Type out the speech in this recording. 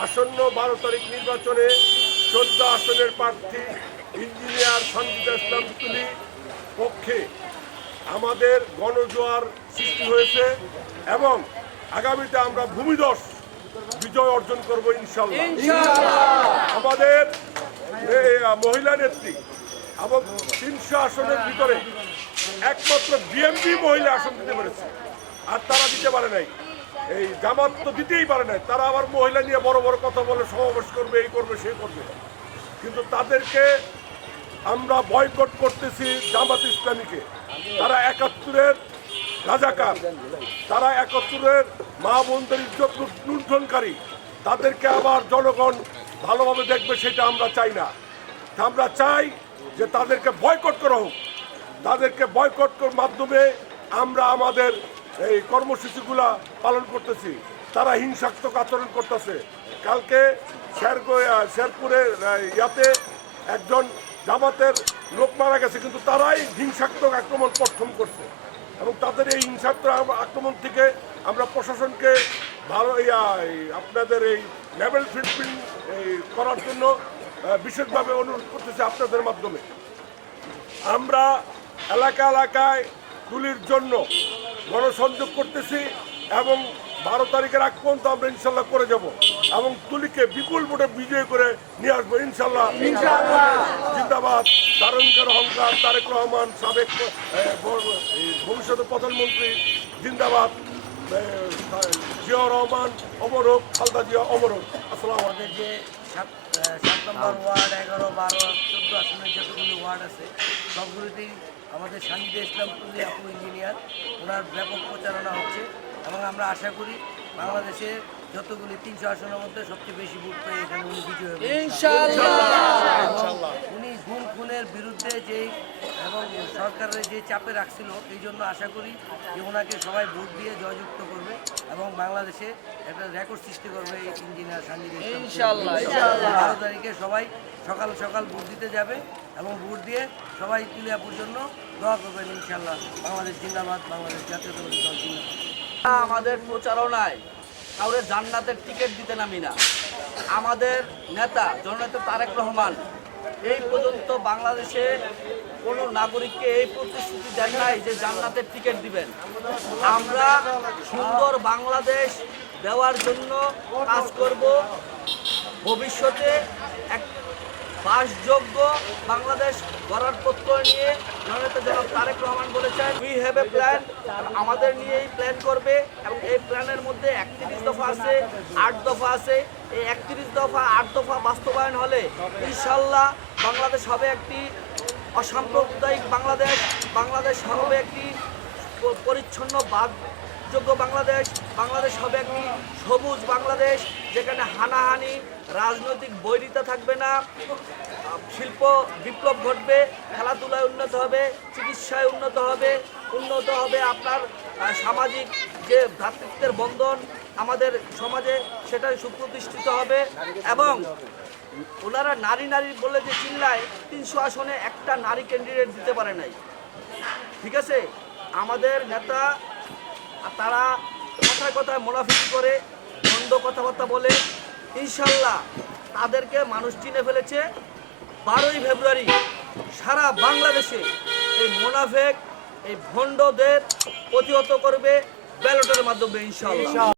আসন্ন 12 তারিখ নির্বাচনে 14 আসনের প্রার্থী ইঞ্জিনিয়ার সঞ্জিতা ইসলাম তুলি পক্ষে আমাদের গণজোয়ার সৃষ্টি হয়েছে এবং আগামীতে আমরা ভূমিধস বিজয় অর্জন করব ইনশাল্লাহ। আমাদের মহিলা নেত্রী এবং 300 আসনের ভিতরে একমাত্র বিএনপি মহিলা আসন দিতে পেরেছে, আর তারা দিতে পারে নাই। এই জামাত তো দিতেই পারে নাই, তারা আবার মহিলা নিয়ে বড় বড় কথা বলে, সমাবেশ করবে, এই করবে, সেই করবে। কিন্তু তাদেরকে আমরা বয়কট করতেছি জামাত ইসলামীকে। তারা 71-এর রাজাকার, তারা 71-এর মা বোনদের ইজ্জত লুণ্ঠনকারী। তাদেরকে আবার জনগণ ভালোভাবে দেখবে সেটা আমরা চাই না। আমরা চাই যে তাদেরকে বয়কট করা হোক। তাদেরকে বয়কট মাধ্যমে আমরা আমাদের এই কর্মসূচিগুলা পালন করতেছি। তারা হিংসাত্মক আচরণ করতেছে। কালকে শেরপুরের ইয়াতে একজন জামাতের লোক মারা গেছে, কিন্তু তারাই হিংসাত্মক আক্রমণ প্রথম করছে এবং তাদের এই হিংসাত্মক আক্রমণ থেকে আমরা প্রশাসনকে ভালো আপনাদের এই লেভেল ট্রিটমেন্ট করার জন্য বিশেষভাবে অনুরোধ করতেছি আপনাদের মাধ্যমে। আমরা এলাকা এলাকায় তুলির জন্য গণসংযোগ করতেছি এবং 12 তারিখের আগ পর্যন্ত আমরা ইনশাল্লাহ করে যাব এবং তুলিকে বিপুল ভোটে বিজয় করে নিয়ে আসবো ইনশাল্লাহ। জিন্দাবাদ। দারুণকার অহংকার তারেক রহমান, সাবেক ভবিষ্যতের প্রধানমন্ত্রী জিন্দাবাদ। জিয়া রহমান অমর হোক, খালেদা জিয়া অমর হোক। আসসালামু আলাইকুম। আমাদের যে 7 নম্বর ওয়ার্ড, 11, 12, 14 আসনের যতগুলো ওয়ার্ড আছে সবগুলিতেই আমাদের সঞ্জিতা ইসলাম তুলি আপু ইঞ্জিনিয়ার ওনার ব্যাপক প্রচারণা হচ্ছে এবং আমরা আশা করি বাংলাদেশে যতগুলি 300 আসনের মধ্যে সবচেয়ে বেশি ভোট পেয়ে এখানে উনি বিজয়ী হবেন ইনশাআল্লাহ। উনি গুম খুনের বিরুদ্ধে যেই এবং সরকারের যে চাপে রাখছিল, এই জন্য আশা করি যে ওনাকে সবাই ভোট দিয়ে জয়যুক্ত করবে এবং বাংলাদেশে একটা রেকর্ড সৃষ্টি করবে এই ইঞ্জিনিয়ার সঞ্জিতা ইনশাআল্লাহ। 12 তারিখে সবাই সকাল সকাল ভোট দিতে যাবে এবং ভোট দিয়ে সবাই তুলি আপুর জন্য দোয়া করবেন ইনশাআল্লাহ। বাংলাদেশ জিন্দাবাদ, বাংলাদেশ জাতীয়তাবাদী দল জিন্দাবাদ। আমাদের প্রচারণায় কাউরে জান্নাতের টিকিট দিতে নামি না। আমাদের নেতা জননেতা তারেক রহমান এই পর্যন্ত বাংলাদেশে কোনো নাগরিককে এই প্রতিশ্রুতি দেন নাই যে জান্নাতের টিকিট দিবেন। আমরা সুন্দর বাংলাদেশ দেওয়ার জন্য কাজ করব। ভবিষ্যতে এক বাসযোগ্য বাংলাদেশ গড়ার প্রত্যয় নিয়ে জননেতা জনাব তারেক রহমান বলেছেন, উই হ্যাভ এ প্ল্যান। আমাদের নিয়েই প্ল্যান করবে এবং এই প্ল্যানের মধ্যে 31 দফা আছে, 8 দফা আছে। এই 31 দফা 8 দফা বাস্তবায়ন হলে ইনশাল্লাহ বাংলাদেশ হবে একটি অসাম্প্রদায়িক বাংলাদেশ। বাংলাদেশ হবে একটি পরিচ্ছন্ন যোগ্য বাংলাদেশ। বাংলাদেশ হবে একটি সবুজ বাংলাদেশ, যেখানে হানাহানি, রাজনৈতিক বৈরিতা থাকবে না। শিল্প বিপ্লব ঘটবে, খেলাধুলায় উন্নত হবে, চিকিৎসায় উন্নত হবে আপনার সামাজিক যে ভ্রাতৃত্বের বন্ধন আমাদের সমাজে সেটাই সুপ্রতিষ্ঠিত হবে। এবং ওনারা নারী নারী বলে যে চিল্লায়, 300 আসনে একটা নারী ক্যান্ডিডেট দিতে পারে নাই। ঠিক আছে, আমাদের নেতা তারা কথায় কথায় মুনাফিকি করে, বন্ধ কথাবার্তা বলে। ইনশাল্লাহ তাদেরকে মানুষ চিনে ফেলেছে। 12ই ফেব্রুয়ারি সারা বাংলাদেশে এই মুনাফেক, এই ভণ্ডদের প্রতিহত করবে ব্যালটের মাধ্যমে ইনশাল্লাহ।